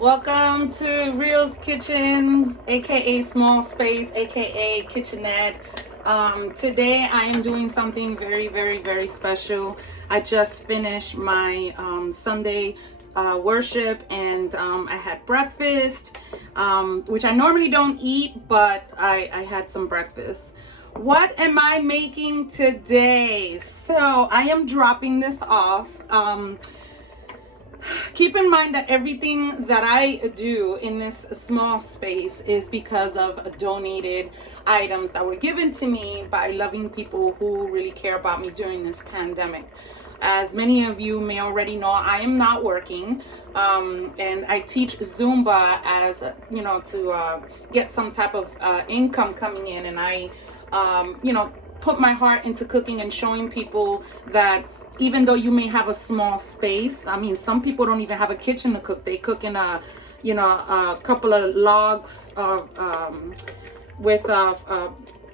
Welcome to Real's Kitchen, aka Small Space, aka Kitchenette. Today I am doing something very special. I just finished my Sunday worship, and I had breakfast, which I normally don't eat, but I had some breakfast. What am I making today? So I am dropping this off. Keep in mind that everything that I do in this small space is because of donated items that were given to me by loving people who really care about me during this pandemic. As many of you may already know, I am not working, and I teach Zumba as to get some type of income coming in, and I put my heart into cooking and showing people that even though you may have a small space, I mean, some people don't even have a kitchen to cook. They cook in a couple of logs with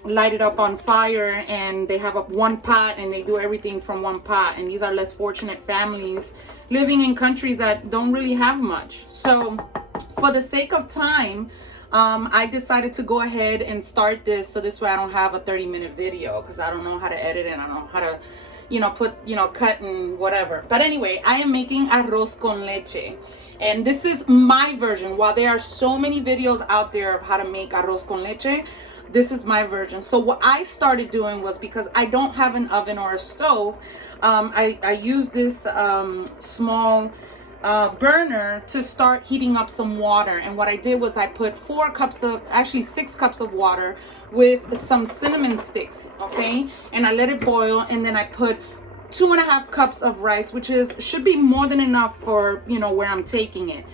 lighted up on fire, and they have one pot and they do everything from one pot. And these are less fortunate families living in countries that don't really have much. So for the sake of time, I decided to go ahead and start this, so this way I don't have a 30-minute video, because I don't know how to edit it. I don't know how to cut and whatever. But anyway, I am making arroz con leche, and this is my version. While there are so many videos out there of how to make arroz con leche, this is my version. So what I started doing was, because I don't have an oven or a stove, I use this small burner to start heating up some water. And what I did was I put 6 cups of water with some cinnamon sticks, okay, and I let it boil, and then I put 2.5 cups of rice, which should be more than enough for where I'm taking it.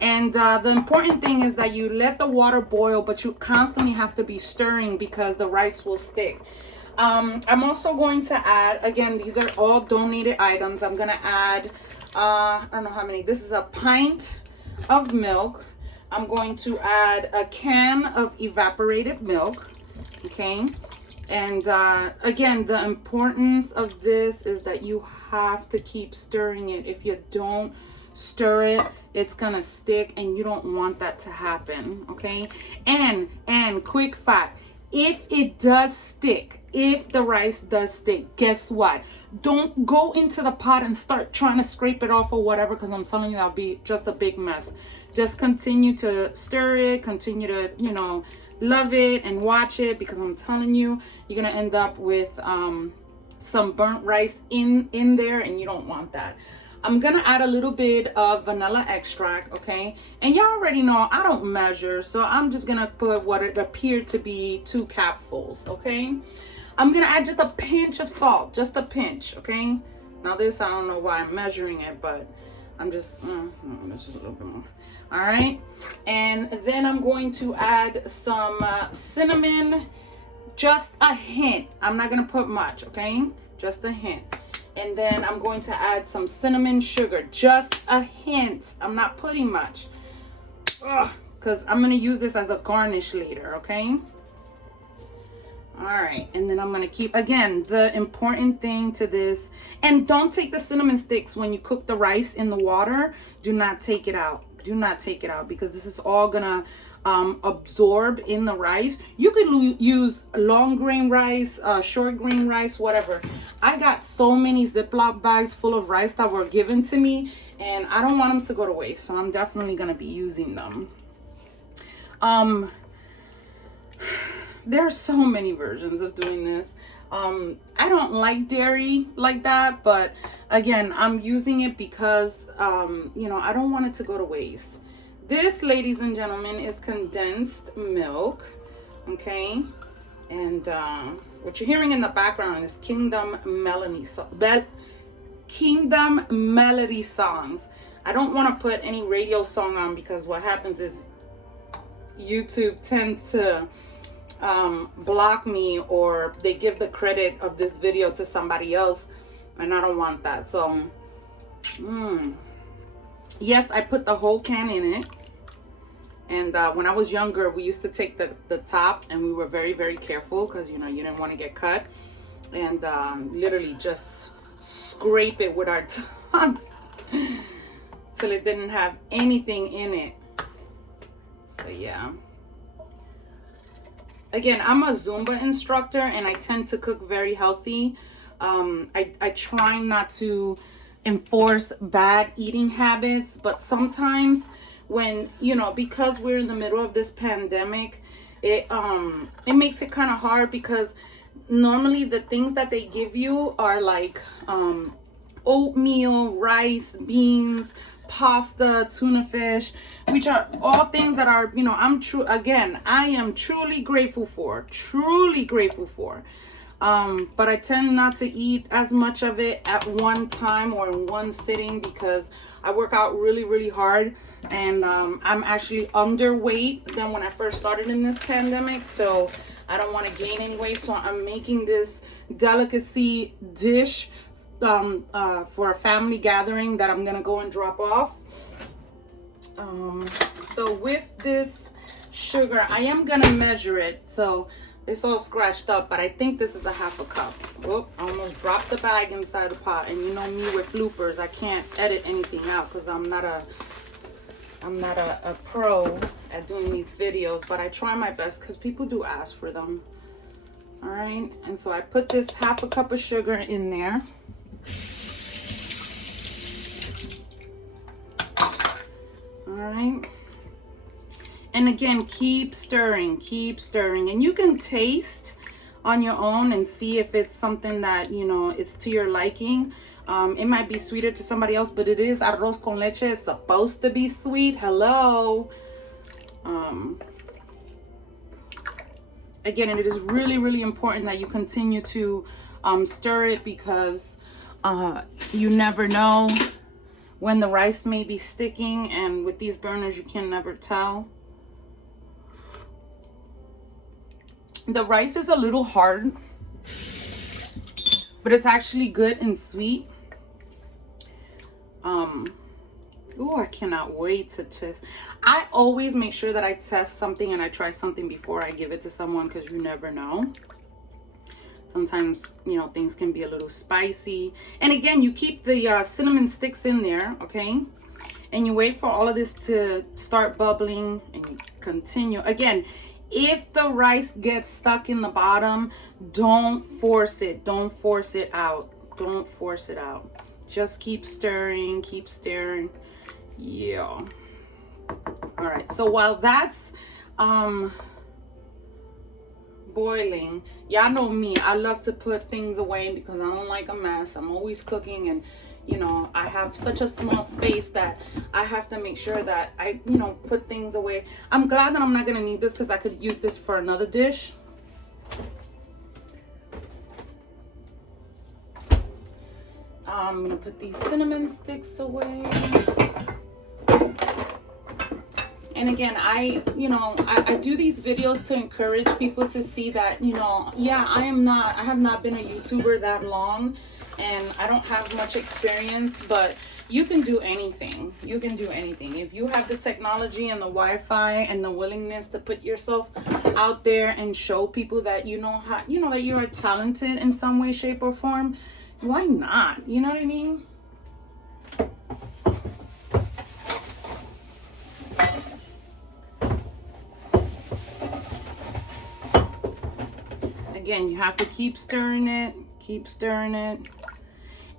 And the important thing is that you let the water boil, but you constantly have to be stirring because the rice will stick. I'm also going to add, again, these are all donated items. I'm gonna add I don't know how many. This is a pint of milk. I'm going to add a can of evaporated milk, okay? And again, the importance of this is that you have to keep stirring it. If you don't stir it, it's gonna stick, and you don't want that to happen, okay? And quick fact, if it does stick, if the rice does stick, guess what? Don't go into the pot and start trying to scrape it off or whatever, because I'm telling you, that'll be just a big mess. Just continue to stir it, continue to, love it and watch it, because I'm telling you, you're gonna end up with some burnt rice in there, and you don't want that. I'm gonna add a little bit of vanilla extract, okay? And y'all already know I don't measure, so I'm just gonna put what it appeared to be 2 capfuls, okay? I'm gonna add just a pinch of salt, just a pinch, okay? Now this, I don't know why I'm measuring it, but I'm just, this is a little bit more. All right, and then I'm going to add some cinnamon, just a hint. I'm not gonna put much, okay? Just a hint. And then I'm going to add some cinnamon sugar, just a hint. I'm not putting much, because I'm gonna use this as a garnish later, okay? All right, and then I'm gonna keep, again, the important thing to this, and don't take the cinnamon sticks when you cook the rice in the water. Do not take it out. Do not take it out, because this is all gonna absorb in the rice. You could use long grain rice, short grain rice, whatever. I got so many Ziploc bags full of rice that were given to me, and I don't want them to go to waste, so I'm definitely gonna be using them. There are so many versions of doing this. I don't like dairy like that, but again, I'm using it because I don't want it to go to waste. This, ladies and gentlemen, is condensed milk, okay? And what you're hearing in the background is Kingdom Melody songs. I don't want to put any radio song on, because what happens is YouTube tends to block me, or they give the credit of this video to somebody else, and I don't want that. So yes, I put the whole can in it. And when I was younger, we used to take the top, and we were very careful, because you didn't want to get cut, and literally just scrape it with our tongues till it didn't have anything in it. So yeah. Again, I'm a Zumba instructor and I tend to cook very healthy. I try not to enforce bad eating habits, but sometimes when, you know, because we're in the middle of this pandemic, it makes it kind of hard, because normally the things that they give you are like oatmeal, rice, beans, pasta, tuna fish, which are all things that are, you know, I am truly grateful for, but I tend not to eat as much of it at one time or in one sitting, because I work out really hard, and I'm actually underweight than when I first started in this pandemic, so I don't want to gain any weight. So I'm making this delicacy dish for a family gathering that I'm gonna go and drop off. So with this sugar, I am gonna measure it. So it's all scratched up, but I think this is a half a cup. Whoop, I almost dropped the bag inside the pot. And you know me with bloopers, I can't edit anything out because I'm not a pro at doing these videos, but I try my best because people do ask for them. All right, and so I put this half a cup of sugar in there. All right, and again, keep stirring, and you can taste on your own and see if it's something that, you know, it's to your liking. It might be sweeter to somebody else, but it is arroz con leche. It's supposed to be sweet. Hello. Again, it is really important that you continue to stir it, because you never know when the rice may be sticking, and with these burners you can never tell. The rice is a little hard, but it's actually good and sweet. Oh, I cannot wait to test. I always make sure that I test something and I try something before I give it to someone, because you never know. Sometimes, you know, things can be a little spicy. And again, you keep the cinnamon sticks in there, okay? And you wait for all of this to start bubbling, and you continue. Again, if the rice gets stuck in the bottom, don't force it. Don't force it out. Don't force it out. Just keep stirring, keep stirring. Yeah. All right, so while that's boiling, y'all know me, I love to put things away because I don't like a mess. I'm always cooking, and you know, I have such a small space that I have to make sure that I, you know, put things away. I'm glad that I'm not gonna need this, because I could use this for another dish. I'm gonna put these cinnamon sticks away. And again, I do these videos to encourage people to see that, you know, yeah, I have not been a YouTuber that long, and I don't have much experience, but you can do anything. You can do anything. If you have the technology and the Wi-Fi and the willingness to put yourself out there and show people that you know how, you know, that you are talented in some way, shape, or form, why not? You know what I mean? Again, you have to keep stirring it, keep stirring it.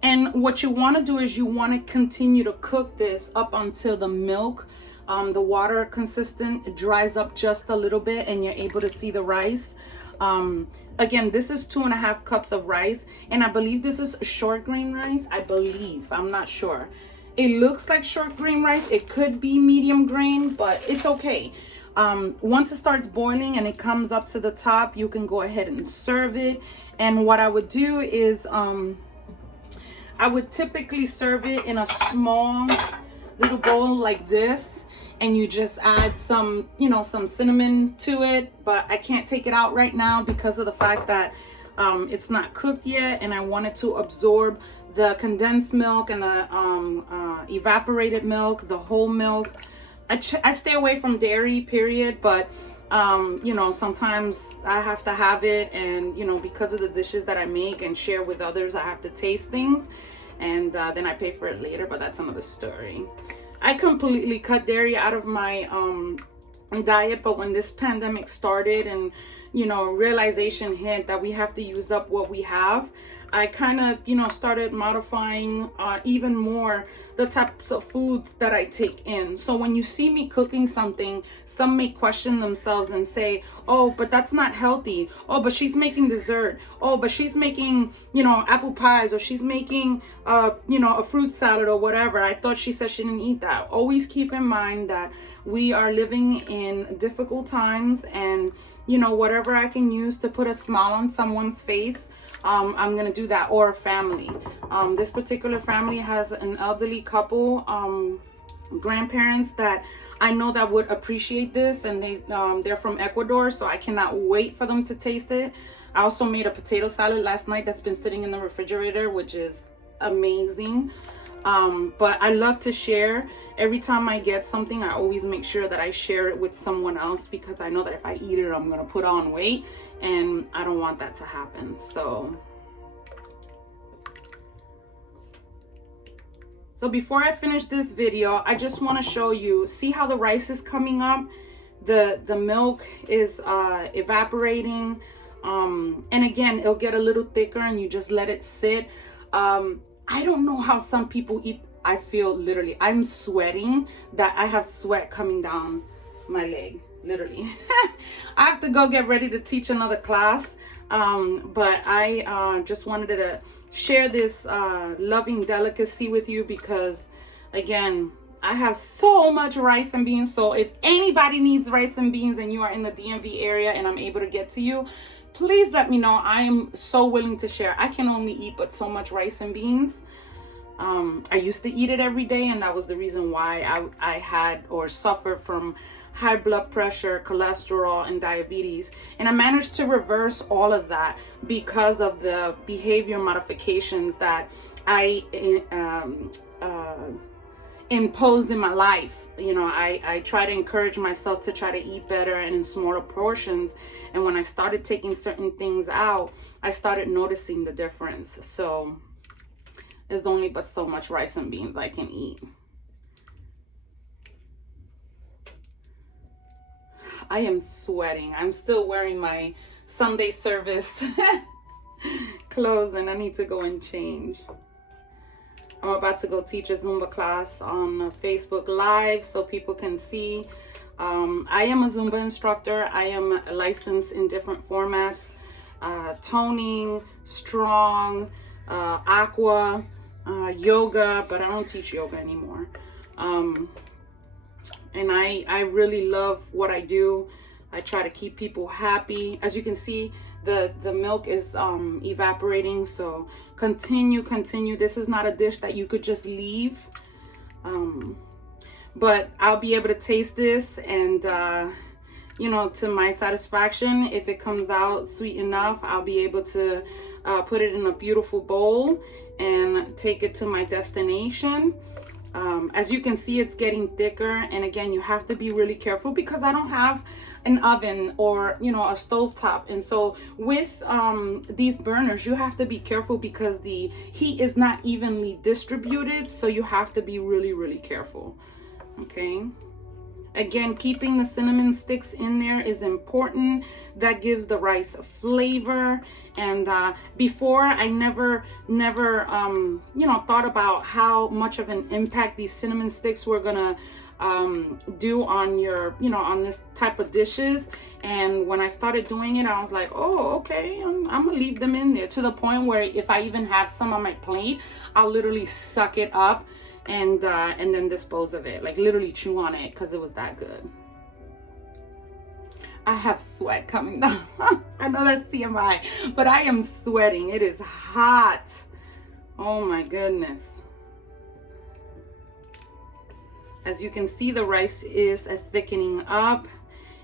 And what you want to do is you want to continue to cook this up until the milk, the water consistent dries up just a little bit and you're able to see the rice. Again, this is 2.5 cups of rice, and I believe this is short grain rice. I believe, I'm not sure. It looks like short grain rice. It could be medium grain, but it's okay. Once it starts boiling and it comes up to the top, you can go ahead and serve it. And what I would do is I would typically serve it in a small little bowl like this, and you just add some, you know, some cinnamon to it, but I can't take it out right now because of the fact that it's not cooked yet, and I wanted to absorb the condensed milk and the evaporated milk, the whole milk. I stay away from dairy, period, but you know, sometimes I have to have it, and you know, because of the dishes that I make and share with others, I have to taste things, and then I pay for it later, but that's another story. I completely cut dairy out of my diet, but when this pandemic started and realization hit that we have to use up what we have, I kind of started modifying even more the types of foods that I take in. So when you see me cooking something, some may question themselves and say, oh, but that's not healthy. Oh, but she's making dessert. Oh, but she's making apple pies, or she's making a fruit salad or whatever. I thought she said she didn't eat that. Always keep in mind that we are living in difficult times, and whatever I can use to put a smile on someone's face, I'm gonna do that. Or a family. This particular family has an elderly couple, grandparents that I know that would appreciate this, and they're from Ecuador, so I cannot wait for them to taste it. I also made a potato salad last night that's been sitting in the refrigerator, which is amazing. But I love to share. Every time I get something, I always make sure that I share it with someone else, because I know that if I eat it, I'm gonna put on weight, and I don't want that to happen. So before I finish this video, I just want to show you, see how the rice is coming up? The milk is evaporating, and again, it'll get a little thicker, and you just let it sit. I don't know how some people eat. I feel literally, I'm sweating, that I have sweat coming down my leg, literally. I have to go get ready to teach another class, but I just wanted to share this loving delicacy with you, because again, I have so much rice and beans. So if anybody needs rice and beans and you are in the DMV area and I'm able to get to you, please let me know. I am so willing to share. I can only eat but so much rice and beans. I used to eat it every day, and that was the reason why I had or suffered from high blood pressure, cholesterol, and diabetes. And I managed to reverse all of that because of the behavior modifications that I imposed in my life. I try to encourage myself to try to eat better and in smaller portions. And when I started taking certain things out, I started noticing the difference. So there's only but so much rice and beans I can eat. I am sweating. I'm still wearing my Sunday service clothes, and I need to go and change. I'm about to go teach a Zumba class on Facebook Live so people can see. I am a Zumba instructor. I am licensed in different formats, toning, strong, aqua, yoga, but I don't teach yoga anymore. And I really love what I do. I try to keep people happy. As you can see, the milk is evaporating, so continue. This is not a dish that you could just leave. But I'll be able to taste this, and to my satisfaction, if it comes out sweet enough, I'll be able to put it in a beautiful bowl and take it to my destination. As you can see, it's getting thicker, and again, you have to be really careful because I don't have an oven or a stovetop, and so with these burners, you have to be careful because the heat is not evenly distributed, so you have to be really careful. Okay, again, keeping the cinnamon sticks in there is important. That gives the rice flavor. And before, I never thought about how much of an impact these cinnamon sticks were gonna do on your on this type of dishes. And when I started doing it, I was like, oh, okay, I'm gonna leave them in there, to the point where if I even have some on my plate, I'll literally suck it up and then dispose of it, like literally chew on it, because it was that good. I have sweat coming down. I know that's TMI, but I am sweating. It is hot. Oh my goodness. As you can see, the rice is thickening up,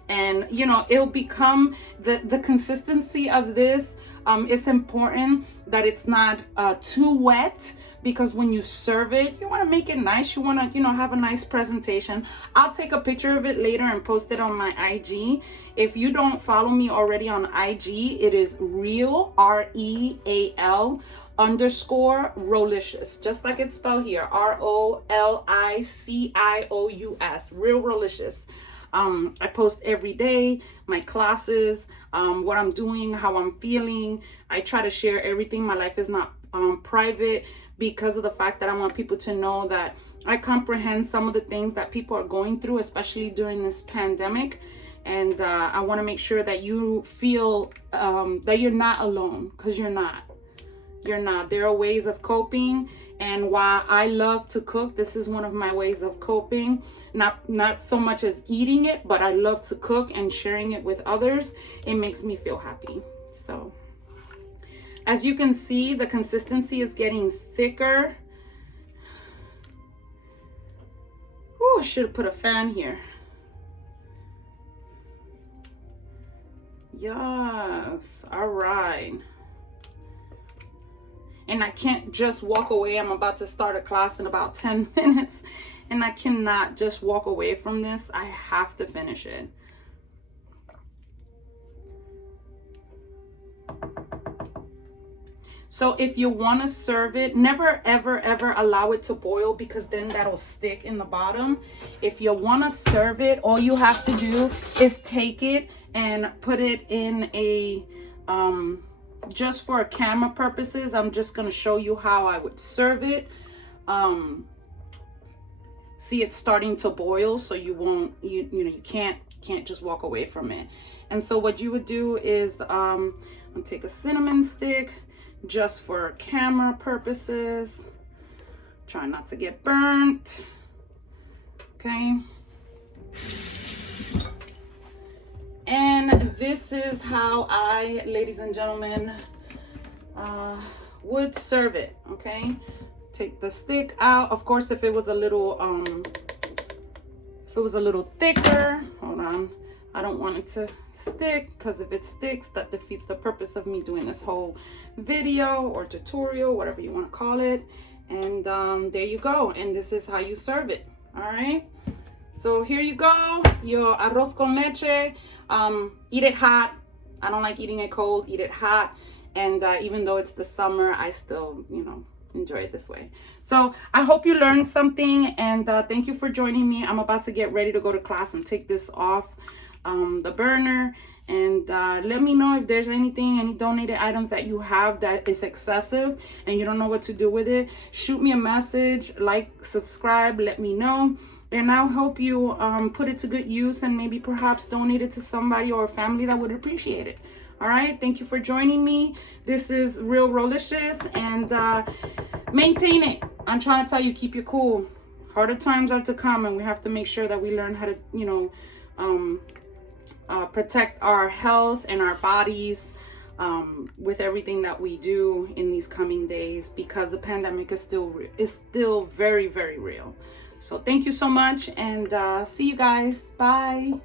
and it'll become the consistency of this It's important that it's not too wet, because when you serve it, you want to make it nice. You want to, you know, have a nice presentation. I'll take a picture of it later and post it on my IG. If you don't follow me already on IG, it is Real, REAL__Rolicious, just like it's spelled here, ROLICIOUS, Real.raw.Fitness. I post every day, my classes, what I'm doing, how I'm feeling. I try to share everything. My life is not private, because of the fact that I want people to know that I comprehend some of the things that people are going through, especially during this pandemic. And I want to make sure that you feel that you're not alone, because you're not. You're not. There are ways of coping. And while I love to cook, this is one of my ways of coping. Not so much as eating it, but I love to cook, and sharing it with others, it makes me feel happy. So as you can see, the consistency is getting thicker. Oh, I should have put a fan here. Yes, all right. And I can't just walk away. I'm about to start a class in about 10 minutes, and I cannot just walk away from this. I have to finish it. So if you want to serve it, never, ever, ever allow it to boil, because then that'll stick in the bottom. If you want to serve it, all you have to do is take it and put it in a, just for camera purposes, I'm just going to show you how I would serve it. See, it's starting to boil, so you won't, you know, you can't just walk away from it. And so what you would do is, I'll take a cinnamon stick, just for camera purposes. Try not to get burnt. Okay. And this is how I, ladies and gentlemen, would serve it. Okay. Take the stick out. Of course, if it was a little thicker, hold on. I don't want it to stick, because if it sticks, that defeats the purpose of me doing this whole video or tutorial, whatever you want to call it. And there you go. And this is how you serve it. All right. So here you go, your arroz con leche. Eat it hot. I don't like eating it cold. Eat it hot. And even though it's the summer, I still, you know, enjoy it this way. So I hope you learned something, and thank you for joining me. I'm about to get ready to go to class and take this off the burner, and let me know if there's any donated items that you have that is excessive and you don't know what to do with it. Shoot me a message, like, subscribe, let me know, and I'll help you put it to good use, and maybe perhaps donate it to somebody or a family that would appreciate it. All right, thank you for joining me. This is Real Rolicious, and maintain it. I'm trying to tell you, keep it cool. Harder times are to come, and we have to make sure that we learn how to, you know, protect our health and our bodies with everything that we do in these coming days, because the pandemic is still very, very real. So thank you so much, and see you guys. Bye.